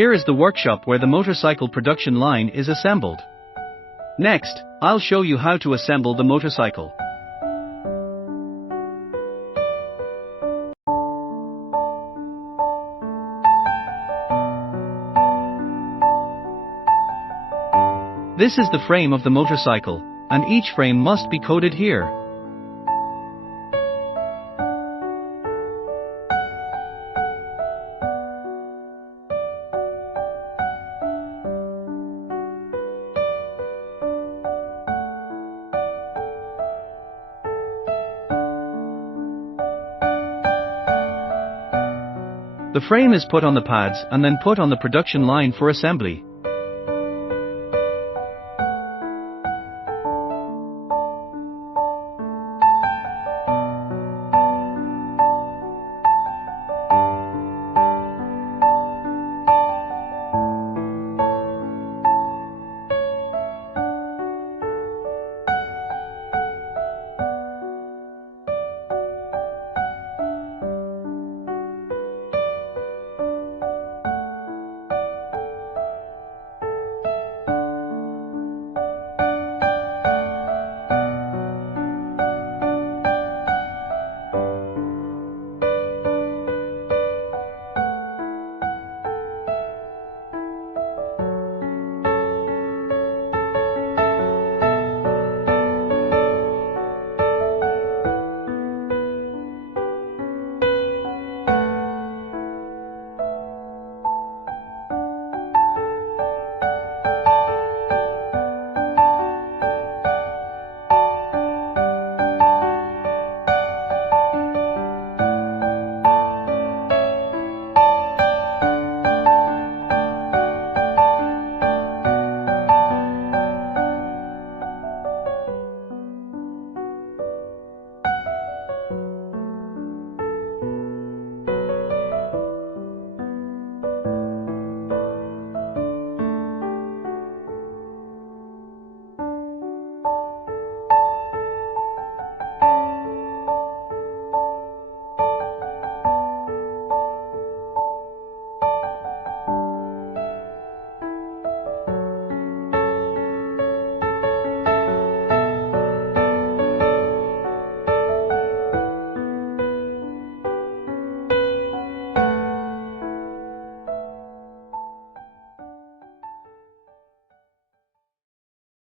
Here is the workshop where the motorcycle production line is assembled. Next, I'll show you how to assemble the motorcycle. This is the frame of the motorcycle, and each frame must be coated here. The frame is put on the pads and then put on the production line for assembly.